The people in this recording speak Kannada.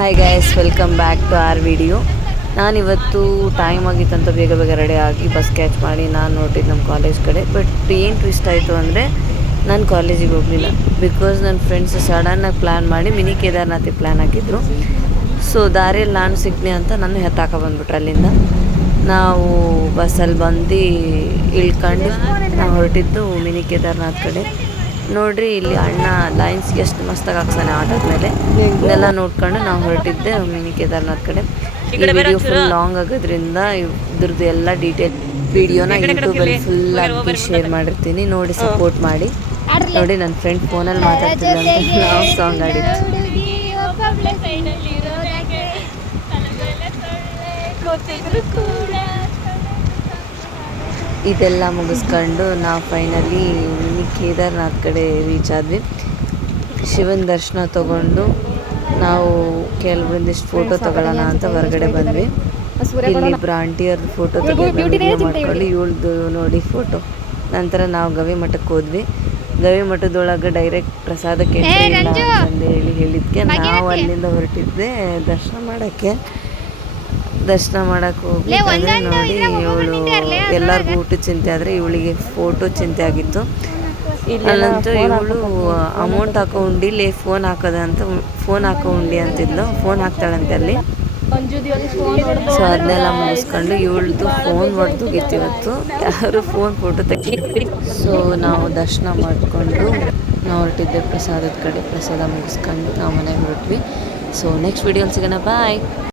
Hi guys, welcome back to our video. ನಾನಿವತ್ತು ಟೈಮ್ ಆಗಿತ್ತಂತ ಬೇಗ ಬೇಗ ರೆಡಿ ಆಗಿ ಬಸ್ ಕ್ಯಾಚ್ ಮಾಡಿ ನಾನು ಹೊರಟಿದ್ದು ನಮ್ಮ ಕಾಲೇಜ್ ಕಡೆ. ಬಟ್ ಏನು ಟ್ವಿಸ್ಟ್ ಆಯಿತು ಅಂದರೆ ನಾನು ಕಾಲೇಜಿಗೆ ಹೋಗಲಿಲ್ಲ. ಬಿಕಾಸ್ ನನ್ನ ಫ್ರೆಂಡ್ಸ್ ಸಡನ್ನಾಗಿ ಪ್ಲ್ಯಾನ್ ಮಾಡಿ ಮಿನಿ ಕೇದಾರ್ನಾಥಿಗೆ ಪ್ಲ್ಯಾನ್ ಹಾಕಿದ್ರು. ಸೊ ದಾರಿಯಲ್ಲಿ ನಾನು ಸಿಗ್ತೀನಿ ಅಂತ ನನ್ನ ಎತ್ತಾಕ ಬಂದ್ಬಿಟ್ರು. ಅಲ್ಲಿಂದ ನಾವು ಬಸ್ಸಲ್ಲಿ ಬಂದು ಇಳ್ಕೊಂಡು ನಾವು ಹೊರಟಿದ್ದು ಮಿನಿ ಕೇದಾರ್ನಾಥ್ ಕಡೆ. ನೋಡ್ರಿ ಇಲ್ಲಿ ಅಣ್ಣ ಲೈನ್ಸ್ ಎಷ್ಟು ಮಸ್ತಾಗಿ ಹಾಕ್ಸಾನೆ ಆಟೋದ ಮೇಲೆ. ಇದೆಲ್ಲ ನೋಡ್ಕೊಂಡು ನಾವು ಹೊರಟಿದ್ದೆ ಮಿನಿ ಕೇದಾರ್ನಾಥ್ ಕಡೆ. ಈ ವಿಡಿಯೋ ಫುಲ್ ಲಾಂಗ್ ಆಗೋದ್ರಿಂದ ಇದ್ರದ್ದು ಎಲ್ಲ ಡೀಟೇಲ್ ವಿಡಿಯೋನ ಯೂಟ್ಯೂಬಲ್ಲಿ ಫುಲ್ ಆಗಿ ಶೇರ್ ಮಾಡಿರ್ತೀನಿ. ನೋಡಿ ಸಪೋರ್ಟ್ ಮಾಡಿ. ನೋಡಿ ನನ್ನ ಫ್ರೆಂಡ್ ಫೋನಲ್ಲಿ ಮಾತಾಡ್ತಿಲ್ಲ ಅಂತ ನಾವು ಸಾಂಗ್ ಆಡಿದ್ದು. ಇದೆಲ್ಲ ಮುಗಿಸ್ಕೊಂಡು ನಾವು ಫೈನಲಿ ಮಿನಿ ಕೇದಾರ್ನಾಥ್ ಕಡೆ ರೀಚ್ ಆದ್ವಿ. ಶಿವನ ದರ್ಶನ ತೊಗೊಂಡು ನಾವು ಕೆಲವೊಂದಿಷ್ಟು ಫೋಟೋ ತಗೊಳ್ಳೋಣ ಅಂತ ಹೊರಗಡೆ ಬಂದ್ವಿ. ಇಲ್ಲಿ ಇಬ್ಬರು ಆಂಟಿಯವ್ರದ್ದು ಫೋಟೋ ಮಾಡ್ಕೊಳ್ಳಿ. ಇವಳ್ದು ನೋಡಿ ಫೋಟೋ. ನಂತರ ನಾವು ಗವಿ ಮಠಕ್ಕೆ ಹೋದ್ವಿ. ಗವಿ ಮಠದೊಳಗೆ ಡೈರೆಕ್ಟ್ ಪ್ರಸಾದಕ್ಕೆ ಎಂಟ್ರಿ ಇಲ್ಲ ಅಂತಂದು ಹೇಳಿದ್ದಕ್ಕೆ ನಾವು ಅಲ್ಲಿಂದ ಹೊರಟಿದ್ದೆ ದರ್ಶನ ಮಾಡೋಕ್ಕೆ ಹೋಗ್ಬೇಕಾದ್ರೆ ನೋಡಿ ಇವಳು ಎಲ್ಲರಿಗೂ ಊಟದ ಚಿಂತೆ ಆದರೆ ಇವಳಿಗೆ ಫೋಟೋ ಚಿಂತೆ ಆಗಿತ್ತು. ಅಲ್ಲಂತೂ ಇವಳು ಅಮೌಂಟ್ ಹಾಕೋ ಉಂಡಿಲಿ ಫೋನ್ ಹಾಕೋದು ಅಂತ ಫೋನ್ ಹಾಕೋ ಉಂಡಿ ಅಂತಿದ್ಲು. ಫೋನ್ ಹಾಕ್ತಾಳಂತೆ ಅಲ್ಲಿ. ಸೊ ಅದನ್ನೆಲ್ಲ ಮುಗಿಸ್ಕೊಂಡು ಇವಳ್ದು ಫೋನ್ ಹೊಡೆದೋಗಿತ್ತು ಇವತ್ತು. ಯಾರು ಫೋಟೋ ತೆಗಿ. ಸೊ ನಾವು ದರ್ಶನ ಮಾಡಿಕೊಂಡು ನಾವು ಹೊರಟಿದ್ದೆ ಪ್ರಸಾದದ ಕಡೆ. ಪ್ರಸಾದ ಮುಗಿಸ್ಕೊಂಡು ನಾವು ಮನೆಗೆ ಹೊರಟ್ವಿ. ಸೊ ನೆಕ್ಸ್ಟ್ ವಿಡಿಯೋಲಿ ಸಿಗೋಣ. ಬಾಯ್.